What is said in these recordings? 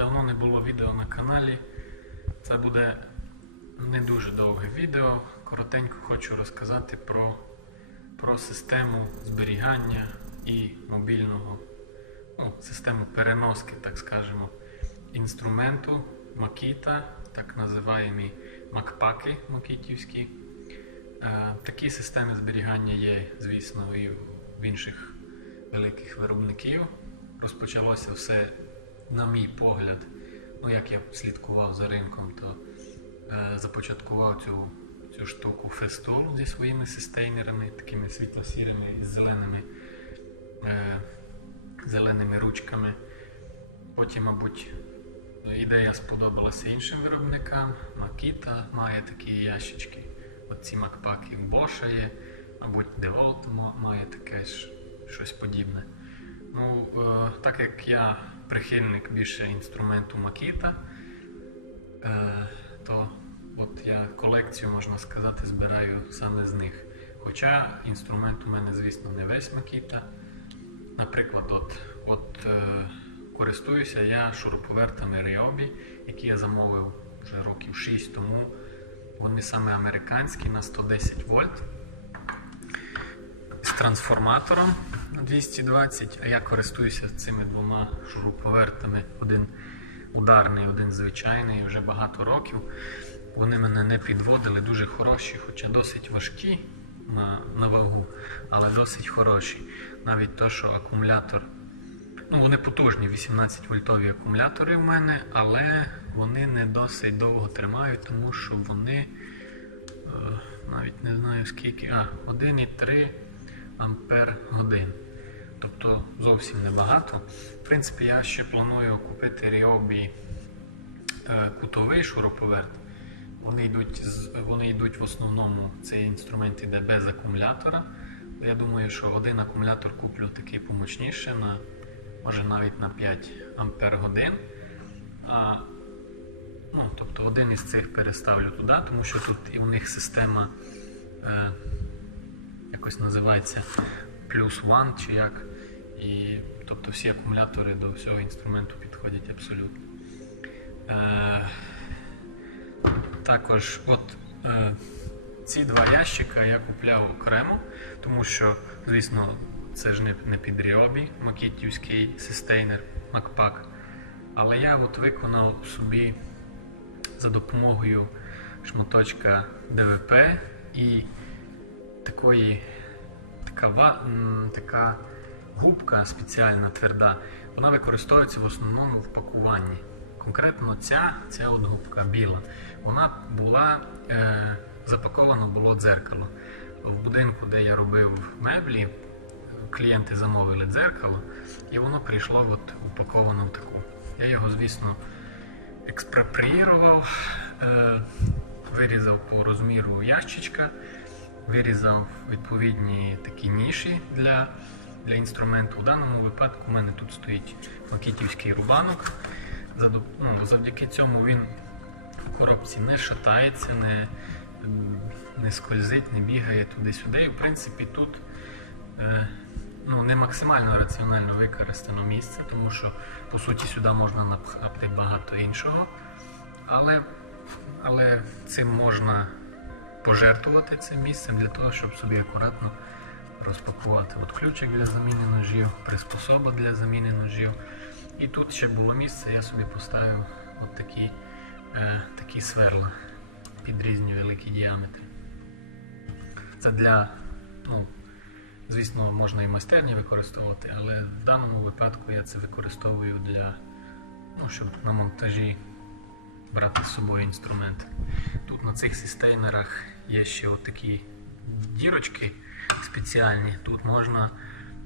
Давно не було відео на каналі. Це буде не дуже довге відео. Коротенько хочу розказати про, про систему зберігання і мобільного, ну, систему переноски, так скажемо, інструменту Makita, так називаємо макпаки макітівські. Е, Такі системи зберігання є, звісно, і в інших великих виробників. Розпочалося все, на мій погляд, ну як я слідкував за ринком, то е, започаткував цю, цю штуку Фестол зі своїми систейнерами, такими світло-сірими із зеленими, е, зеленими ручками. Потім, мабуть, ідея сподобалася іншим виробникам. Makita має такі ящички. Оці макпаки в Bosch є, мабуть, DeWalt має таке ж щось подібне. Ну, е, так як я прихильник більше інструменту Makita, е, то от я колекцію, можна сказати, збираю саме з них. Хоча інструмент у мене, звісно, не весь Makita. Наприклад, от, от е, користуюся я шуруповертами Ryobi, які я замовив вже років 6 тому. Вони саме американські на 110 вольт з трансформатором 220, а я користуюся цими двома шуруповертами. Один ударний, один звичайний, вже багато років. Вони мене не підводили, дуже хороші, хоча досить важкі на, на вагу, але досить хороші. Навіть то, що акумулятор. Ну, вони потужні, 18 вольтові акумулятори в мене, але вони не досить довго тримають, тому що вони е, навіть не знаю скільки, а 1,3 ампер годин. Тобто зовсім небагато. В принципі, я ще планую купити Ryobi е, кутовий шуруповерт. Вони йдуть, вони йдуть в основному, цей інструмент йде без акумулятора. Я думаю, що один акумулятор куплю такий помощніше, на, може навіть на 5 ампер годин. А, ну, тобто один із цих переставлю туди, тому що тут і в них система е, якось називається плюс one чи як. І, тобто всі акумулятори до всього інструменту підходять абсолютно. Е, також от е, ці два ящика я купляв окремо, тому що, звісно, це ж не, не під Ryobi, макітівський систейнер MacPack. Але я от виконав собі за допомогою шматочка ДВП і такої така, така губка спеціальна тверда, вона використовується в основному в пакуванні. Конкретно ця, ця от губка біла, вона була е, запаковано було дзеркало. В будинку, де я робив меблі, клієнти замовили дзеркало, і воно прийшло от упаковано в таку. Я його, звісно, експроприював, е, вирізав по розміру ящичка, вирізав відповідні такі ніші для, для інструменту. В даному випадку у мене тут стоїть макітівський рубанок. Ну, завдяки цьому він в коробці не шатається, не, не скользить, не бігає туди-сюди. І в принципі тут е, ну, не максимально раціонально використано місце, тому що по суті сюди можна напхати багато іншого. Але, але цим можна пожертвувати цим місцем для того, щоб собі акуратно розпакувати от ключик для заміни ножів, приспособа для заміни ножів. І тут ще було місце, я собі поставив от такі, е, такі сверла під різні великі діаметри. Це для, ну, звісно, можна і майстерні використовувати, але в даному випадку я це використовую для, ну, щоб на монтажі брати з собою інструмент. Тут на цих систейнерах є ще от такі дірочки спеціальні. Тут можна,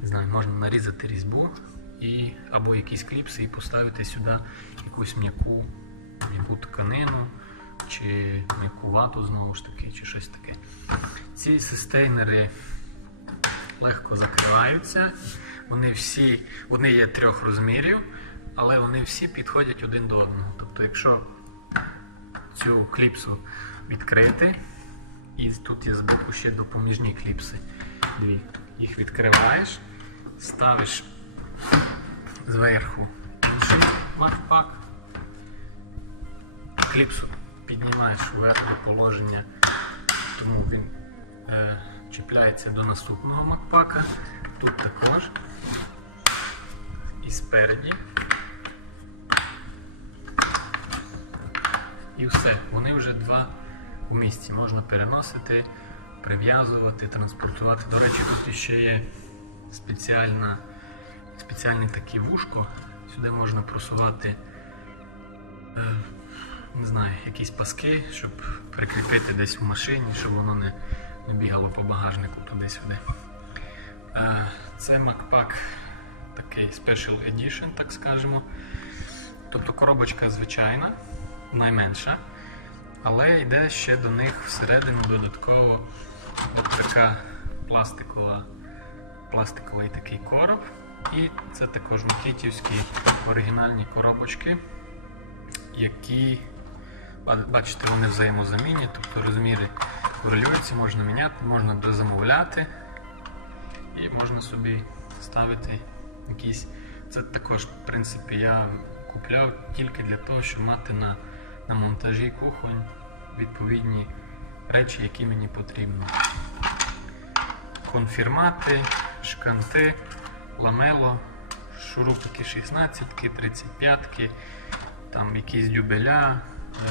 не знаю, можна нарізати різьбу і, або якісь кліпси і поставити сюди якусь м'яку, м'яку тканину чи м'яку вату знову ж таки, чи щось таке. Ці систейнери легко закриваються. Вони всі, вони є трьох розмірів, але вони всі підходять один до одного. Тобто, якщо цю кліпсу відкрити, і тут є збоку ще допоміжні кліпси. Дві. Їх відкриваєш, ставиш зверху інший ват- кліпсу піднімаєш у верхнє положення, тому він е, чіпляється до наступного макпака. Тут також. І спереді. І все. Вони вже два у місці. Можна переносити, прив'язувати, транспортувати. До речі, тут ще є спеціальна, спеціальне таке вушко. Сюди можна просувати е, не знаю, якісь паски, щоб прикріпити десь в машині, щоб воно не, не бігало по багажнику туди-сюди. Е, Це MacPack такий Special Edition, так скажемо. Тобто коробочка звичайна, найменша, але йде ще до них всередину додатково от така пластикова, пластиковий такий короб. І це також макітівські оригінальні коробочки, які, бачите, вони взаємозамінні, тобто розміри корелюються, можна міняти, можна дозамовляти і можна собі ставити якісь. Це також, в принципі, я купляв тільки для того, щоб мати на, на монтажі кухонь відповідні речі, які мені потрібно. Конфірмати, шканти, ламело, шурупики 16, 35, там якісь дюбеля,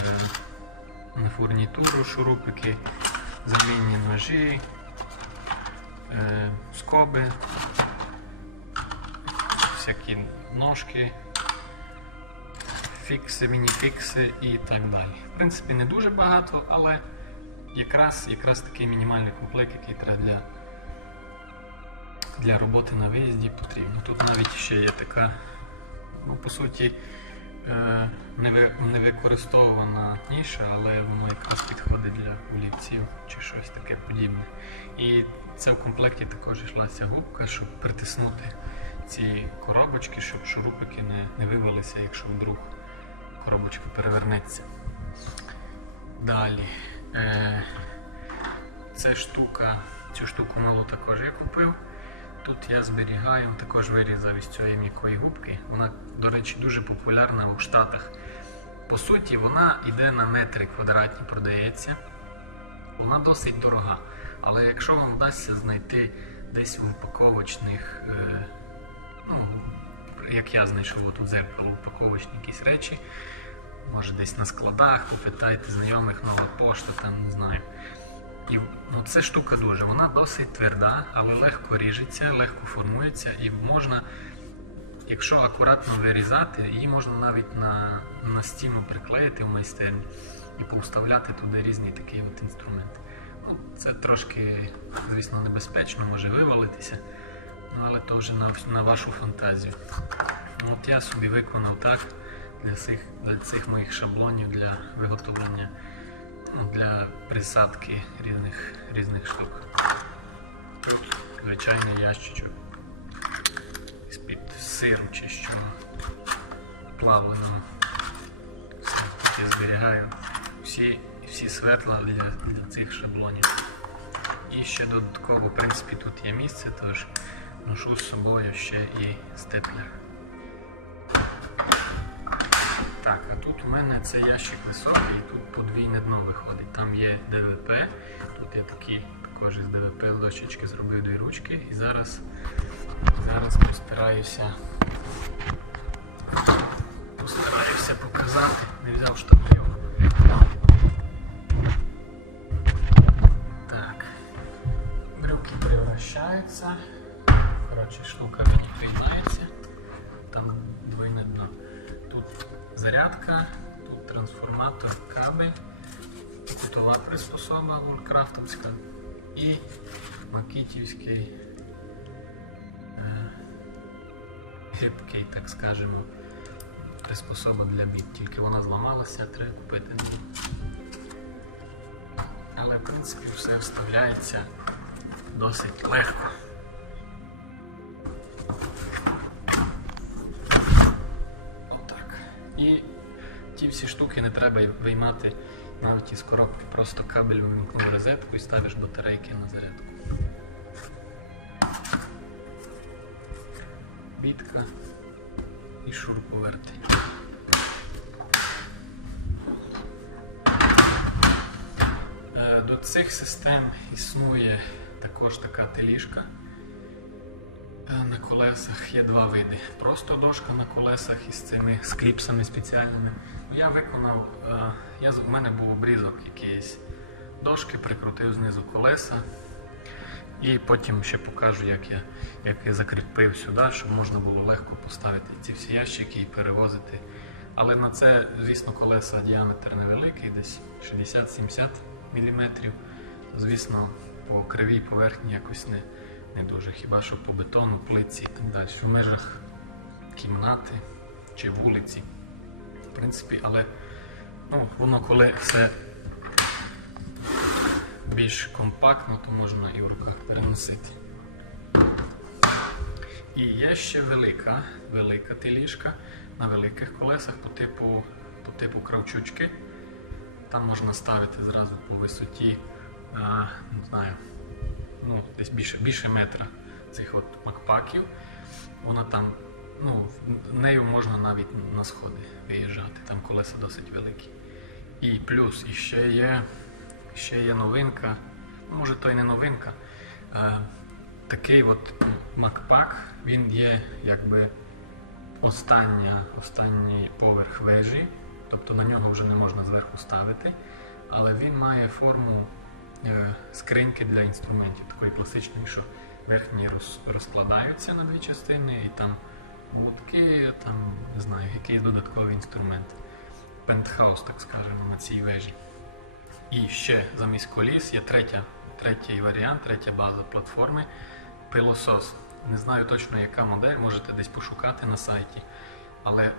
е, на фурнітуру шурупики, замінні ножі, е, скоби, всякі ножки, фікси, міні-фікси і так далі. В принципі, не дуже багато, але якраз, якраз такий мінімальний комплект, який треба для, для роботи на виїзді потрібно. Тут навіть ще є така, ну, по суті, е, неве- ніша, але воно якраз підходить для олівців чи щось таке подібне. І це в комплекті також йшлася губка, щоб притиснути ці коробочки, щоб шурупики не, не вивалися, якщо вдруг коробочка перевернеться. Далі. Е, ця штука, цю штуку малу також я купив. Тут я зберігаю, також вирізав із цієї м'якої губки. Вона, до речі, дуже популярна у Штатах. По суті, вона йде на метри квадратні, продається. Вона досить дорога. Але якщо вам вдасться знайти десь в упаковочних, е, ну, як я знайшов от у дзеркало, упаковочні якісь речі, може десь на складах, попитайте знайомих, нова пошта, там не знаю. І ну, це штука дуже, вона досить тверда, але легко ріжеться, легко формується і можна, якщо акуратно вирізати, її можна навіть на, на стіну приклеїти в майстерні і повставляти туди різні такі от інструменти. Ну, це трошки, звісно, небезпечно, може вивалитися, ну, але то вже на, на вашу фантазію. От я собі виконав так для цих, для цих моїх шаблонів для виготовлення ну, для присадки різних, різних штук. Тут звичайний ящичок з-під сиру чищеного, плавленого. Все, тут я зберігаю всі, всі свердла для, для цих шаблонів. І ще додатково, в принципі, тут є місце, тож ношу з собою ще і степлер. Цей ящик високий, і тут подвійне дно виходить. Там є ДВП, тут я такі також із ДВП дощечки зробив дві ручки і зараз, зараз постараюся постараюся показати. Не взяв штатив. Так. Брюки превращаються. Коротше, штука приймається. Там двойне дно. Тут зарядка, трансформатор, кабель, кутова приспособа вулкрафтовська і макітівський е, гибкий, так скажемо, приспособа для біт. Тільки вона зламалася, треба купити. Але в принципі все вставляється досить легко. Отак. І ті всі штуки не треба виймати навіть із коробки. Просто кабель вимкнув розетку і ставиш батарейки на зарядку. Бітка і шуруповерти. Е, до цих систем існує також така теліжка. На колесах є два види. Просто дошка на колесах із цими скліпсами спеціальними. Ну, Я виконав, е, я, в мене був обрізок якийсь дошки, прикрутив знизу колеса. І потім ще покажу, як я, як я закріпив сюди, щоб можна було легко поставити ці всі ящики і перевозити. Але на це, звісно, колеса діаметр невеликий, десь 60-70 мм. Звісно, по кривій поверхні якось не, не дуже. Хіба що по бетону, плитці і так далі. В межах кімнати чи вулиці. В принципі, але ну, воно коли все більш компактно, то можна і в руках переносити. І є ще велика, велика теліжка на великих колесах по типу, по типу кравчучки. Там можна ставити зразу по висоті, а, не знаю, ну, десь більше, більше метра цих от макпаків. Вона там, ну, нею можна навіть на сходи виїжджати, там колеса досить великі. І плюс іще є, ще є новинка, може то й не новинка. Е, такий от макпак, він є якби остання, останній поверх вежі, тобто на нього вже не можна зверху ставити, але він має форму скриньки для інструментів, такої класичної, що верхні розкладаються на дві частини, і там лутки, там не знаю, якийсь додатковий інструмент. Пентхаус, так скажемо, на цій вежі. І ще замість коліс є третя, третій варіант, третя база платформи пилосос. Не знаю точно, яка модель, можете десь пошукати на сайті. Але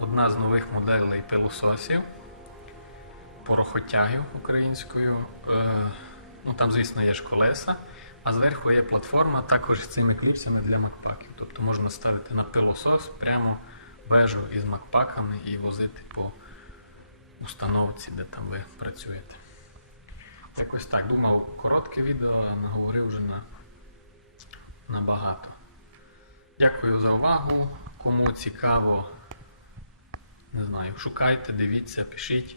одна з нових моделей пилососів, порохотягів українською. Е, ну там, звісно, є ж колеса, а зверху є платформа також з цими кліпсами для макпаків. Тобто можна ставити на пилосос прямо вежу із макпаками і возити по установці, де там ви працюєте. Якось так. Думав, коротке відео, а наговорив вже на, на багато. Дякую за увагу. Кому цікаво, не знаю, шукайте, дивіться, пишіть.